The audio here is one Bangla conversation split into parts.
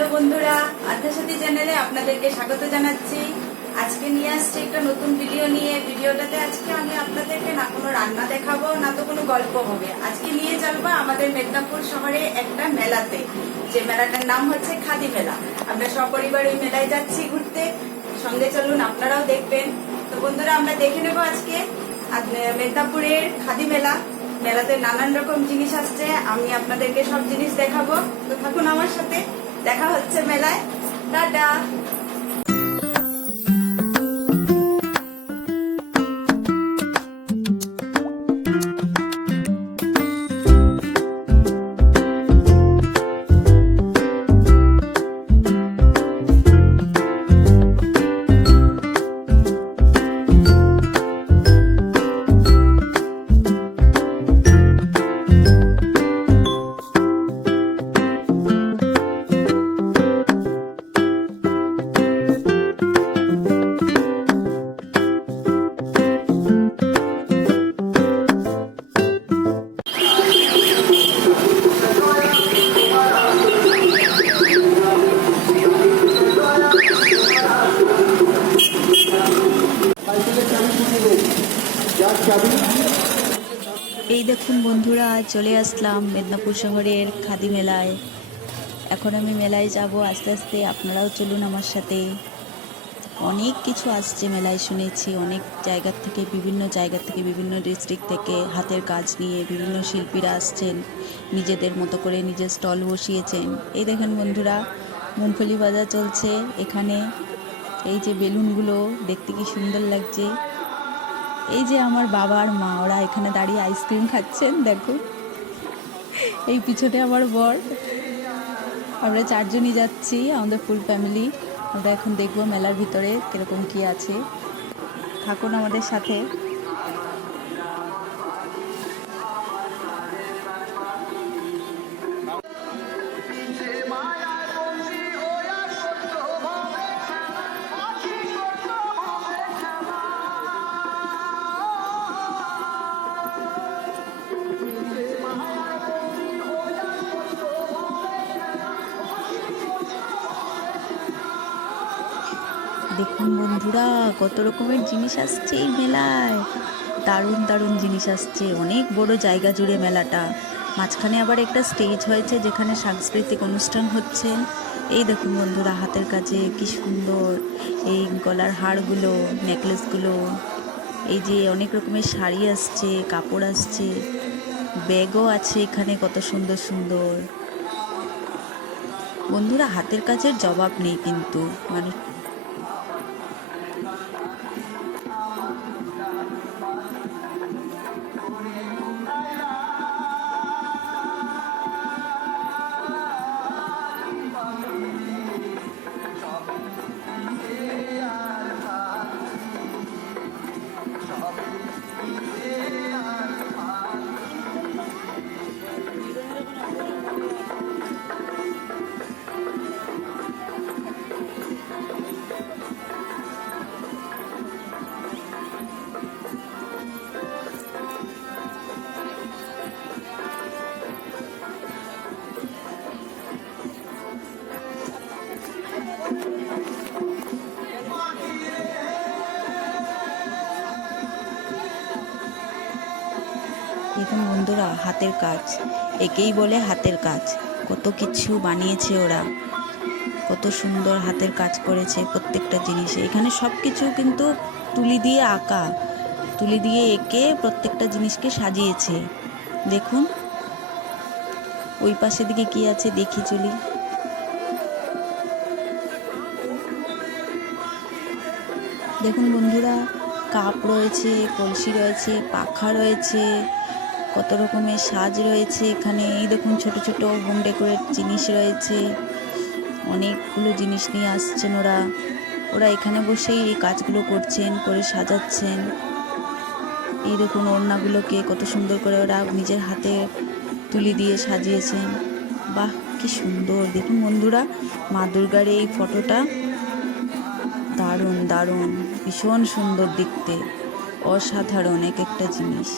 হ্যালো বন্ধুরা, আদ্যাসাথী চ্যানেলে আপনাদেরকে স্বাগত জানাচ্ছি। আজকে নিয়ে আসছি একটা নতুন ভিডিও নিয়ে। ভিডিওটাতে আজকে আমি আপনাদেরকে না কোনো রান্না দেখাবো, না তো কোনো গল্প হবে। আজকে নিয়ে চলবো আমাদের মেদিনীপুর শহরে একটা মেলাতে, যে মেলাটার নাম হচ্ছে খাদি মেলা। আমরা সপরিবার ওই মেলায় যাচ্ছি ঘুরতে, সঙ্গে চলুন, আপনারাও দেখবেন। তো বন্ধুরা, আমরা দেখে নেবো আজকে মেদিনীপুরের খাদি মেলা। মেলাতে নানান রকম জিনিস আসছে, আমি আপনাদেরকে সব জিনিস দেখাবো। তো থাকুন আমার সাথে, দেখা হচ্ছে মেলায়। টাটা। এই দেখুন বন্ধুরা, চলে আসলাম মেদিনীপুর শহরের খাদি মেলায়। এখন আমি মেলায় যাব আস্তে আস্তে, আপনারাও চলুন আমার সাথে। অনেক কিছু আসছে মেলায়, শুনেছি অনেক জায়গার থেকে, বিভিন্ন জায়গা থেকে, বিভিন্ন ডিস্ট্রিক্ট থেকে হাতের কাজ নিয়ে বিভিন্ন শিল্পীরা আসছেন, নিজেদের মতো করে নিজের স্টল বসিয়েছেন। এই দেখেন বন্ধুরা, মুংফলি বাজার চলছে এখানে। এই যে বেলুনগুলো দেখতে কি সুন্দর লাগছে। এই যে আমার বাবা আর মা, ওরা এখানে দাঁড়িয়ে আইসক্রিম খাচ্ছেন, দেখো। এই পিছনে আমার বর। আমরা চারজনই যাচ্ছি, আমাদের ফুল ফ্যামিলি। আমরা এখন দেখবো মেলার ভিতরে কিরকম কি আছে। থাকুন আমাদের সাথে। দেখুন বন্ধুরা, কত রকমের জিনিস আসছে এই মেলায়। দারুণ দারুণ জিনিস আসছে, অনেক বড় জায়গা জুড়ে মেলাটা। মাঝখানে আবার একটা স্টেজ হয়েছে যেখানে সাংস্কৃতিক অনুষ্ঠান হচ্ছে। এই দেখুন বন্ধুরা, হাতের কাজে কি সুন্দর এই গলার হারগুলো, নেকলেসগুলো। এই যে অনেক রকমের শাড়ি আসছে, কাপড় আসছে, ব্যাগও আছে এখানে, কত সুন্দর সুন্দর। বন্ধুরা, হাতের কাজের জবাব নেই কিন্তু মানে। দেখুন বন্ধুরা, হাতের কাজ, একেই বলে হাতের কাজ। কত কিছু বানিয়েছে ওরা, কত সুন্দর হাতের কাজ করেছে প্রত্যেকটা জিনিসে। এখানে সব কিছু কিন্তু তুলি দিয়ে আঁকা, তুলি দিয়ে এঁকে প্রত্যেকটা জিনিসকে সাজিয়েছে। দেখুন ওই পাশের দিকে কি আছে দেখি চলি। দেখুন বন্ধুরা, কাপ রয়েছে, কলসি রয়েছে, পাখা রয়েছে, কত রকমের সাজ রয়েছে এখানে। এই দেখুন ছোট ছোট হোম ডেকোরেট জিনিস রয়েছে, অনেকগুলো জিনিস নিয়ে আসছেন ওরা। ওরা এখানে বসেই এই কাজগুলো করছেন, করে সাজাচ্ছেন। এই দেখুন ওড়নাগুলোকে কত সুন্দর করে ওরা নিজের হাতে তুলি দিয়ে সাজিয়েছেন। বাহ, কি সুন্দর। দেখুন বন্ধুরা, মা দুর্গার এই ফটোটা দারুণ দারুণ, ভীষণ সুন্দর দেখতে, অসাধারণ এক একটা জিনিস।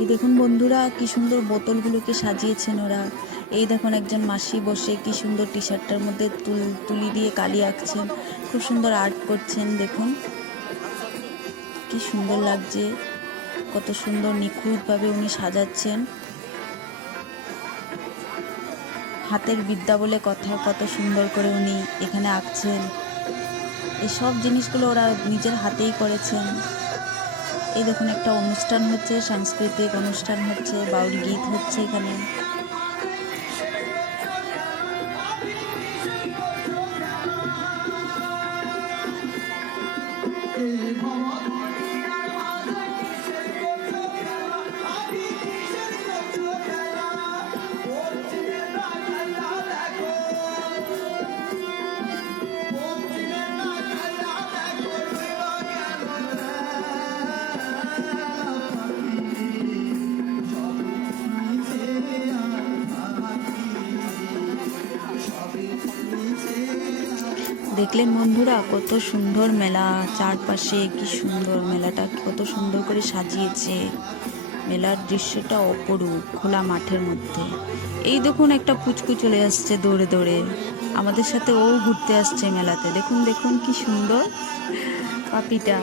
এই দেখুন বন্ধুরা কি সুন্দর বোতলগুলোকে সাজিয়েছেন ওরা। এই দেখুন একজন মাসি বসে কি সুন্দর টি শার্টটার মধ্যে তুলি দিয়ে কালি আঁকছেন, খুব সুন্দর আর্ট করছেন। দেখুন কি সুন্দর লাগছে, কত সুন্দর নিখুঁতভাবে উনি সাজাচ্ছেন। হাতের বিদ্যা বলে কথা, কত সুন্দর করে উনি এখানে আঁকছেন। এই সব জিনিসগুলো ওরা নিজের হাতেই করেছেন। এই দেখুন একটা অনুষ্ঠান হচ্ছে, সাংস্কৃতিক অনুষ্ঠান হচ্ছে, বাউল গীত হচ্ছে এখানে। দেখলেন বন্ধুরা কত সুন্দর মেলা, চারপাশে কি সুন্দর মেলাটা কত সুন্দর করে সাজিয়েছে। মেলার দৃশ্যটা অপরূপ, খোলা মাঠের মধ্যে। এই দেখুন একটা পুচকু চলে আসছে দৌড়ে দৌড়ে, আমাদের সাথে ও ঘুরতে আসছে মেলাতে। দেখুন দেখুন কি সুন্দর পাপিটা,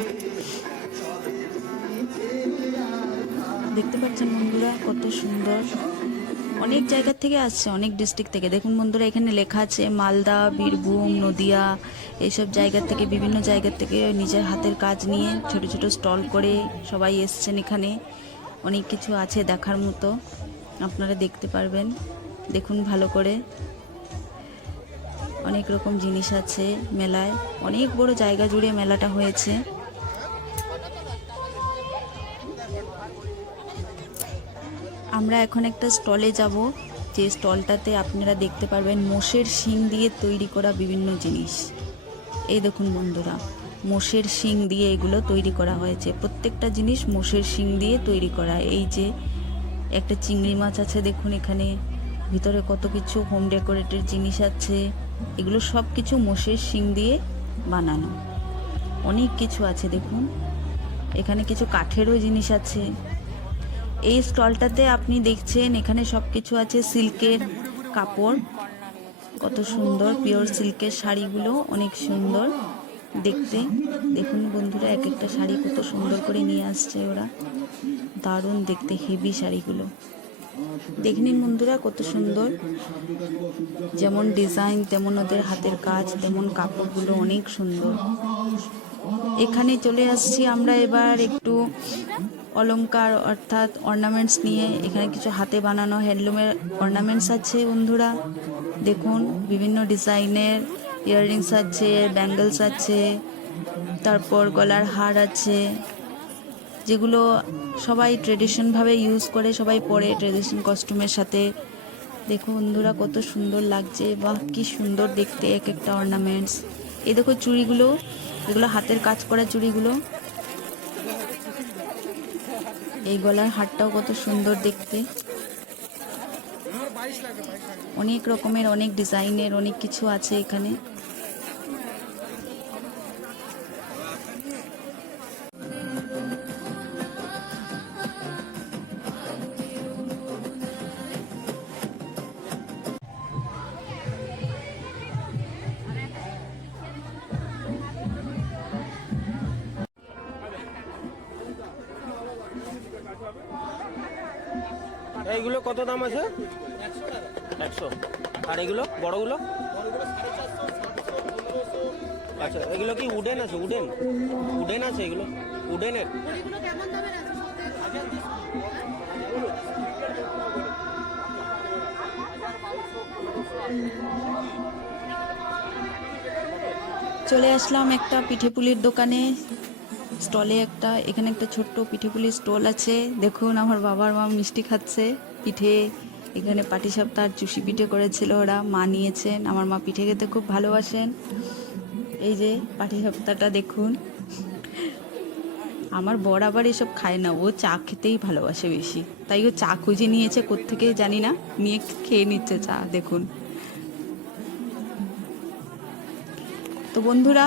দেখতে পাচ্ছেন বন্ধুরা কত সুন্দর। অনেক জায়গা থেকে আসছে, অনেক ডিস্ট্রিক্ট থেকে। দেখুন বন্ধুরা এখানে লেখা আছে মালদা, বীরভূম, নদিয়া, এইসব জায়গার থেকে, বিভিন্ন জায়গার থেকে নিজের হাতের কাজ নিয়ে ছোট ছোট স্টল করে সবাই এসছেন এখানে। অনেক কিছু আছে দেখার মতো, আপনারা দেখতে পারবেন। দেখুন ভালো করে, অনেক রকম জিনিস আছে মেলায়। অনেক বড় জায়গা জুড়ে মেলাটা হয়েছে। আমরা এখন একটা স্টলে যাব, যে স্টলটাতে আপনারা দেখতে পারবেন মোষের শিং দিয়ে তৈরি করা বিভিন্ন জিনিস। এই দেখুন বন্ধুরা, মোষের শিং দিয়ে এগুলো তৈরি করা হয়েছে। প্রত্যেকটা জিনিস মোষের শিং দিয়ে তৈরি করা। এই যে একটা চিংড়ি মাছ আছে দেখুন এখানে, ভিতরে কত কিছু হোম ডেকোরেটের জিনিস আছে। এগুলো সব কিছু মোষের শিং দিয়ে বানানো। অনেক কিছু আছে দেখুন, এখানে কিছু কাঠেরও জিনিস আছে। এই স্টলটাতে আপনি দেখছেন এখানে সব কিছু আছে সিল্কের কাপড়, কত সুন্দর পিওর সিল্কের শাড়িগুলো, অনেক সুন্দর দেখতে। দেখুন বন্ধুরা এক একটা শাড়ি কত সুন্দর করে নিয়ে আসছে ওরা, দারুণ দেখতে হেভি শাড়িগুলো। দেখে নিন বন্ধুরা কত সুন্দর, যেমন ডিজাইন তেমন ওদের হাতের কাজ, তেমন কাপড়গুলো অনেক সুন্দর। এখানে চলে আসছি আমরা এবার একটু অলংকার অর্থাৎ অর্নামেন্টস নিয়ে। এখানে কিছু হাতে বানানো হ্যান্ডলুমের অর্নামেন্টস আছে বন্ধুরা। দেখুন বিভিন্ন ডিজাইনের ইয়াররিংস আছে, ব্যাঙ্গলস আছে, তারপর গলার হার আছে, যেগুলো সবাই ট্রেডিশনভাবে ইউজ করে, সবাই পরে ট্রেডিশন কস্টিউমের সাথে। দেখো বন্ধুরা কত সুন্দর লাগছে, বাহ কি সুন্দর দেখতে এক একটা অর্নামেন্টস। এই দেখো চুড়িগুলো, এগুলো হাতের কাজ করা চুড়িগুলো। এই গলার হারটাও কত সুন্দর দেখতে। অনেক রকমের, অনেক ডিজাইনের অনেক কিছু আছে এখানে। এইগুলো কত দাম আছে? 100। আর এগুলো বড়গুলো? আচ্ছা, এগুলো কি উডেন আছে? উডেন আছে এগুলো? উডেনের? চলে আসলাম একটা পিঠেপুলির দোকানে, স্টলে একটা। এখানে একটা ছোট্ট পিঠেপুলির স্টল আছে। দেখুন আমার বাবার মা মিষ্টি খাচ্ছে, পিঠে। এখানে পাটিসাপটা আর চুষি পিঠে করেছিল ওরা, মা নিয়েছেন। আমার মা পিঠে খেতে খুব ভালোবাসেন। এই যে পাটিসাপটাটা দেখুন। আমার বর আবার এসব খায় না, ও চা খেতেই ভালোবাসে বেশি, তাই ও চা খুঁজে নিয়েছে কোত্থেকে জানি না, নিয়ে খেয়ে নিচ্ছে চা। দেখুন তো বন্ধুরা,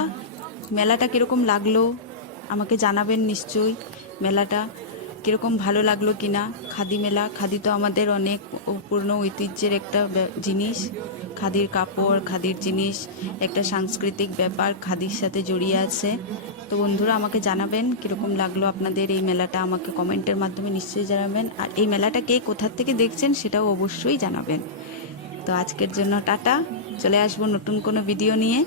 মেলাটা কীরকম লাগলো আমাকে জানাবেন নিশ্চয়ই। মেলাটা কীরকম ভালো লাগলো কিনা। খাদি মেলা, খাদি তো আমাদের অনেক পুরনো ঐতিহ্যের একটা জিনিস। খাদির কাপড়, খাদির জিনিস একটা সাংস্কৃতিক ব্যাপার, খাদির সাথে জড়িয়ে আছে। তো বন্ধুরা আমাকে জানাবেন কীরকম লাগলো আপনাদের এই মেলাটা, আমাকে কমেন্টের মাধ্যমে নিশ্চয়ই জানাবেন। আর এই মেলাটা কে কোথা থেকে দেখছেন সেটাও অবশ্যই জানাবেন। তো আজকের জন্য টাটা, চলে আসবো নতুন কোনো ভিডিও নিয়ে।